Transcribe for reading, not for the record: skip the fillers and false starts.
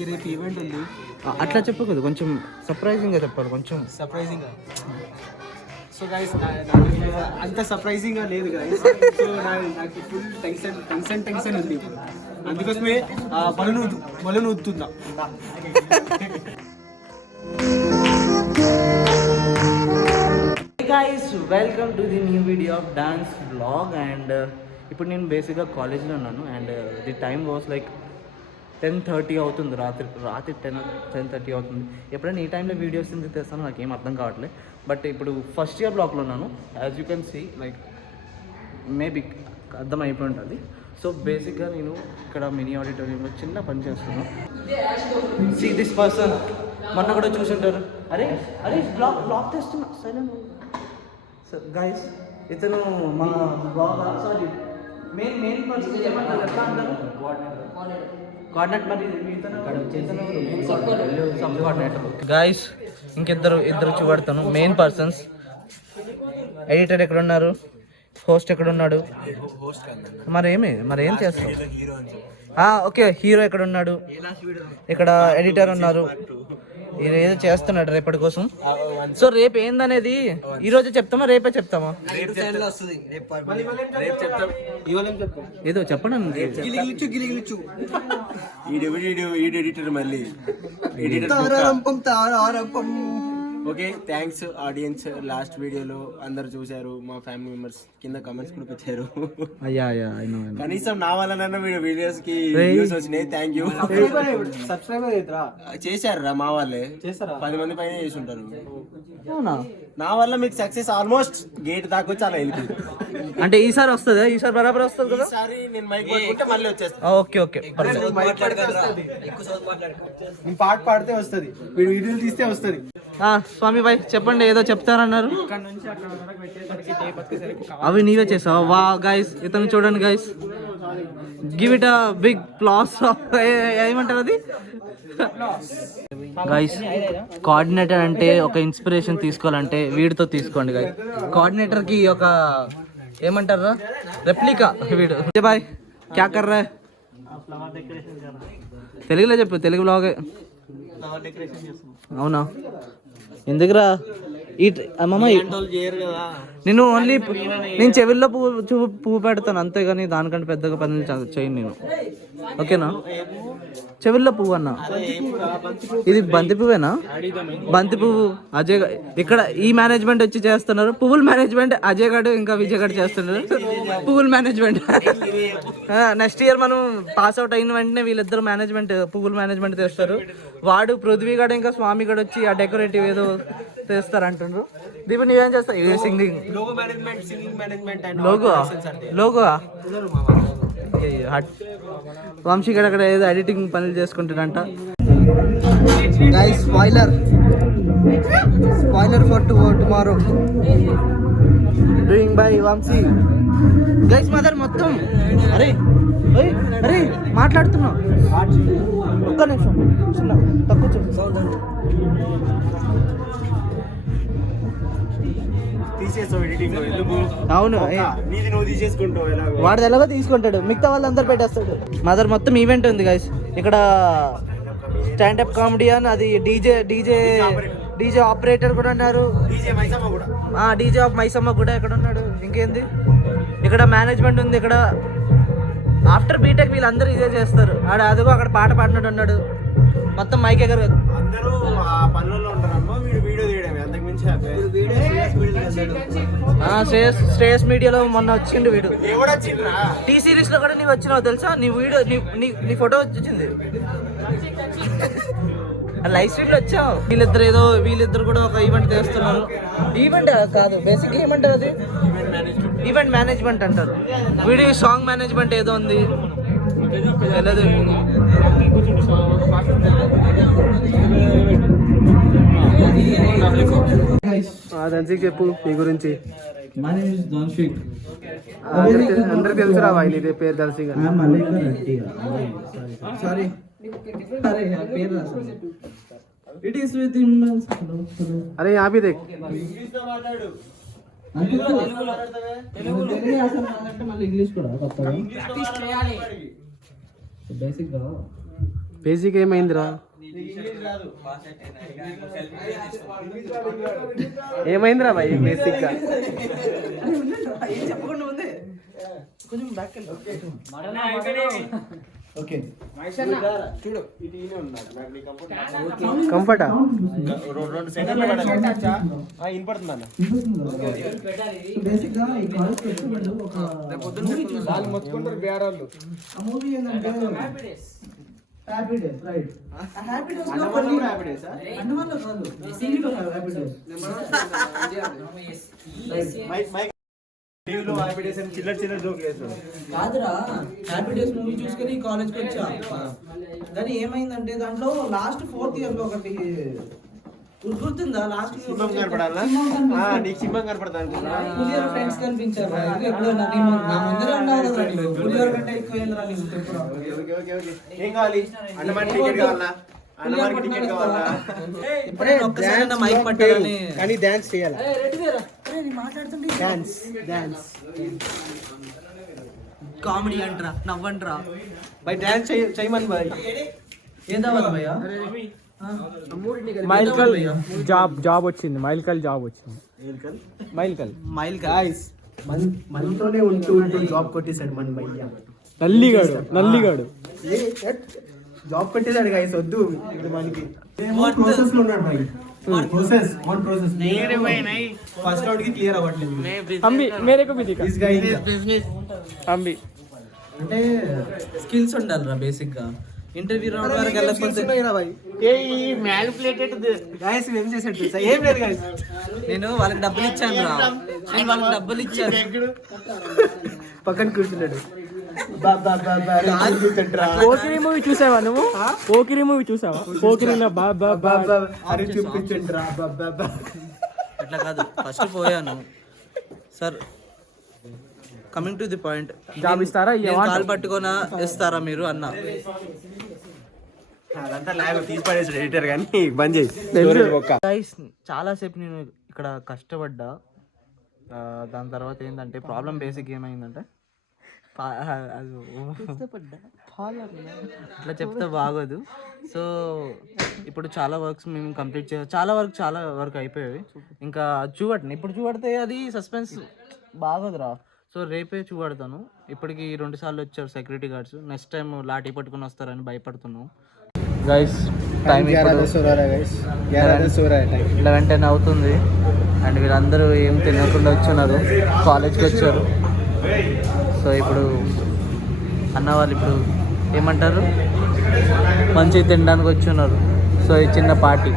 మనకి రేపు ఈవెంట్ ఉంది. అట్లా చెప్పకూడదు, కొంచెం సర్ప్రైజింగ్గా చెప్పాలి, కొంచెం సర్ప్రైజింగ్గా. సో గైస్ అంత సర్ప్రైజింగ్గా లేదు గైస్. సో నాకు ఫుల్ టెన్షన్ ఉంది ఇప్పుడు, అందుకోసమే బలూన్ ఊదుతున్నా. Guys welcome to the new video of dance vlog. And ఇప్పుడు నేను బేసిక్గా కాలేజ్లో ఉన్నాను. And the time was like 10:30 అవుతుంది, రాత్రి 10:30 అవుతుంది. ఎప్పుడైనా ఈ టైంలో వీడియోస్ ఎందుకు తెస్తానో నాకు ఏం అర్థం కావట్లేదు. బట్ ఇప్పుడు ఫస్ట్ ఇయర్ బ్లాక్లో ఉన్నాను. As you can see like maybe అర్థం అయిపోయి ఉంటుంది. సో బేసిక్గా నేను ఇక్కడ మినీ ఆడిటోరియంలో చిన్న పని చేస్తున్నాను. సీ దిస్ పర్సన్, మొన్న కూడా చూసుంటారు. అరే బ్లాగ్ తెస్తున్నా సైలెంట్. సో గైస్ ఇతను మా బ్లాగ్ సారీ మెయిన్ పర్సన్ ఏమంటారు, ఎట్లా అంటారు, కోఆర్డినేట్. మరి సబ్ కోఆర్డినేటర్. గైస్ ఇద్దరు చూపెడతాను మెయిన్ పర్సన్స్. ఎడిటర్ ఎక్కడ ఉన్నారు, హోస్ట్ ఎక్కడ ఉన్నాడు, మరి ఏం చేస్తాం. ఓకే, హీరో ఎక్కడ ఉన్నాడు, ఇక్కడ ఎడిటర్ ఉన్నారు. ఈయన ఏదో చేస్తున్నాడు రేపటి కోసం. సో రేపు ఏందనేది ఈరోజు చెప్తామా రేపే చెప్తామా, ఏదో చెప్పండి. Okay, thanks audience. లాస్ట్ వీడియోలో అందరు చూశారు, మా ఫ్యామిలీ మెంబర్స్ కింద కమెంట్స్ కూడా పెట్టారు. కనీసం నా వల్ల వీడియోస్ కి వ్యూస్ వచ్చినాయి. Thank you. సబ్స్క్రైబర్ చేశారు రా, మా వాళ్ళే 10 మంది పైన చేసి ఉంటారు. నా వల్ల మీకు సక్సెస్ ఆల్మోస్ట్ గేట్ దాకా వచ్చి అలా వెళ్ళిపోయింది. అంటే ఈసారి వస్తుంది, ఈసారి బరాబర్ వస్తుంది కదా. ఈసారి నేను మైక్ పట్టుకుంటే మళ్ళీ వచ్చేస్తాను. ఓకే పాట పాడితే వస్తుంది, వీడియోలు తీస్తే వస్తుంది. స్వామి బాయ్ చెప్పండి, ఏదో చెప్తారన్నారు. అవి నీవే చేసావా? వా గైస్, ఇతను చూడండి guys, give it a big applause. ఏమంటారు అది గైస్? కోఆర్డినేటర్ అంటే ఒక ఇన్స్పిరేషన్ తీసుకోవాలంటే వీడితో తీసుకోండి గైస్. కోఆర్డినేటర్ కి ఒక ఏమంటారా, రెప్లికా వీడు. బాయ్ క్యా కర్ రా? తెలుగులో చెప్పు, తెలుగు బ్లాగే. అవునా, ఎందుకురా అమ్మమ్మ? నేను ఓన్లీ నేను చెవిల్లో పువ్వు పెడతాను అంతేగాని దానికంటే పెద్దగా పనులు చేయను నేను. ఓకేనా? చెవిల్లో పువ్వు అన్న, ఇది బంతి పువ్వేనా? బంతి పువ్వు అజయ్ ఇక్కడ ఈ మేనేజ్మెంట్ వచ్చి చేస్తున్నారు. పువ్వుల మేనేజ్మెంట్ అజయ్ గడు ఇంకా విజయ్ గడు చేస్తున్నారు. పువ్వుల మేనేజ్మెంట్ నెక్స్ట్ ఇయర్ మనం పాస్ అవుట్ అయిన వెంటనే వీళ్ళిద్దరు మేనేజ్మెంట్, పువ్వుల మేనేజ్మెంట్ తెస్తారు. వాడు పృథ్వీ గడు ఇంకా స్వామి గడు వచ్చి ఆ డెకరేటివ్ ఏదో తెస్తారు అంటున్నారు. దీపు నువ్వేం చేస్తావు? సింగింగ్ లోగో వంశీ గడ అక్కడ ఏదో ఎడిటింగ్ పనులు చేసుకుంటాడంట. Guys spoiler for tomorrow doing by Vamshi. Guys mother మొత్తం అరే మాట్లాడుతున్నా, ఒక్క నిమిషం చిన్న తక్కువ చెప్పు. అవును, వాడు ఎలాగో తీసుకుంటాడు, మిగతా వాళ్ళందరూ పెట్టేస్తాడు. మదర్ మొత్తం ఈవెంట్ ఉంది గైస్ ఇక్కడ. స్టాండప్ కామెడియన్, అది డీజే ఆపరేటర్ కూడా ఉన్నారు. డీజే ఆఫ్ మైసమ్మ కూడా ఇక్కడ ఉన్నాడు. ఇంకేంది, ఇక్కడ మేనేజ్మెంట్ ఉంది. ఇక్కడ ఆఫ్టర్ బీటెక్ వీళ్ళందరూ ఇదే చేస్తారు. అదిగో అక్కడ పాట పాడినట్టు ఉన్నాడు. మొత్తం మైక్ ఎగరు శ్రేయస్ మీడియాలో మొన్న వచ్చిండు వీడు. టీ సిరీస్ లో కూడా నీవు వచ్చినావు తెలుసా? నీ వీడియో నీ ఫోటో వచ్చింది, లైవ్ స్ట్రీమ్ లో వచ్చావు. వీళ్ళిద్దరు కూడా ఒక ఈవెంట్ చేస్తున్నారు. ఈవెంట్ కాదు, బేసిక్ ఏమంటారు అది, ఈవెంట్ మేనేజ్మెంట్ అంటారు. వీడియో సాంగ్ మేనేజ్మెంట్ ఏదో ఉంది తెలియదు. చెప్పు మీ గురించి. అందరికి తెలుసు రా బాయ్, నీదే పేరు తెలిసి. సారీ అరే यहाँ भी देख ఇంగ్లీష్ కూడా కొత్తగా బేసిక్ గా బేసిక్ ఏమైందిరా? ఏమైందిరా భయ్ బేసిక్ గా? చెప్పకుండా ముందే కొంచెం బ్యాక్ ఓకే చూడు ఇది ఈనే ఉన్నాడు నాకు నీ కంఫర్టా? రెండు సెకండ్లు పడాలి. వినపడుతుంది అన్న. బేసిక్గా ఈ కాలేజ్ ఫెస్టివల్ ఒక వాళ్ళు మొత్తుకుంటారు బేరాళ్ళు. ఆ మూవీ ఏంటంటే happy days right. Happy days లో అన్నవరం కూడా హ్యాపీ డేసా? అన్నవరం కాదు టీవీలో హ్యాపీ డేస్ మైక్ టీవీలో హ్యాపీ డేస్ అని చిల్లర చిల్లర జోకులు వేస్తాడు. కాదురా హ్యాపీ డేస్ మూవీ చూసుకొని కాలేజ్కి వచ్చా. కానీ ఏమైందంటే దాంట్లో లాస్ట్ 4th ఇయర్ లో ఒకటి గుర్తుందా? లాస్ట్ సింహం కనపడాలా? నీకు సింహం కనపడతా అనుకున్నా. పులియర్ ఫ్రెండ్స్ కనిపించారు. ఎప్పుడు నా ముందరే ఉన్నావు కదా నీవు. పులియర్ కంటే ఎక్కువ ఏంద్రా నీకు చెప్పురా. ఏం కావాలి? అన్నమానికి టికెట్ కావాలా? అన్నమానికి టికెట్ కావాలా? ఇప్పుడే ఒక్కసారి నా మైక్ పట్టాలని. కానీ డాన్స్ చేయాలి. డాన్స్ డాన్స్ కామెడీ అంటరా నవ్వంటరా బై డాన్స్ చేయమని బాయ్. ఏం దావాలి భయ్యా? మైల్కల్ జాబ్ వచ్చింది. మైల్కల్ జాబ్ వచ్చింది. మైల్కల్ మైల్ గాయ్స్ మనతోనే ఉంటూ జాబ్ కొట్టేశాడు మన భయ్య. నల్లిగాడు జాబ్ కొట్టేశాడు గాయ్స్. వద్దు ఇప్పుడు మనకి ప్రాసెస్ లో ఉన్నాడు భయ్. ప్రాసెస్ ఫస్ట్ రౌండ్ కి క్లియర్ అవ్వట్లేదు. అంబి మేరేకు भी दिखा This guy అంబి అంటే స్కిల్స్ ఉండాలిరా బేసిక్ గా. ఇంటర్వ్యూ రౌండ్ వరకు వెళ్ళకపోతే గాయ్స్ ఏం చేశాడు తెలుసా? ఏం లేదు గాయ్స్. నేను వాళ్ళకి డబ్బులు ఇచ్చాను రా. నేను వాళ్ళకి డబ్బులు ఇచ్చాను. పక్కన కూర్చున్నాడు. పోకిరి మూవీ చూసావా నువ్వు? పోకిరి మూవీ చూసావా? పోకిరిలో అరే చూపించండి రా. అట్లా కాదు ఫస్ట్ పోయాను sir. Coming to the point, job ఇస్తారా? కాల్ పట్టుకొని ఇస్తారా మీరు అన్న. అదంతా లాగ్ తీసి పడేసాడు ఎడిటర్ కానీ బంద్ చేసి. గైస్ చాలాసేపు నేను ఇక్కడ కష్టపడ్డా. దాని తర్వాత ఏంటంటే ప్రాబ్లం బేసిక్ ఏమైందంటే అట్లా చెప్తే బాగోదు. సో ఇప్పుడు చాలా వర్క్స్ మేము కంప్లీట్ చేయాలి. చాలా వర్క్ అయిపోయాయి. ఇంకా చూడండి, ఇప్పుడు చూపడితే అది సస్పెన్స్ బాగోదురా. సో రేపే చూపడతాను. ఇప్పటికి 2 సార్లు వచ్చారు security guards. Next time lathi పట్టుకుని వస్తారని భయపడుతున్నాం. గైస్ టైం 11:10 అవుతుంది. అండ్ వీళ్ళందరూ ఏం తెలియకుండా వచ్చున్నారు, కాలేజ్కి వచ్చారు. సో ఇప్పుడు అన్న వాళ్ళు ఇప్పుడు ఏమంటారు మంచిగా తినడానికి వచ్చున్నారు. సో ఈ చిన్న పార్టీ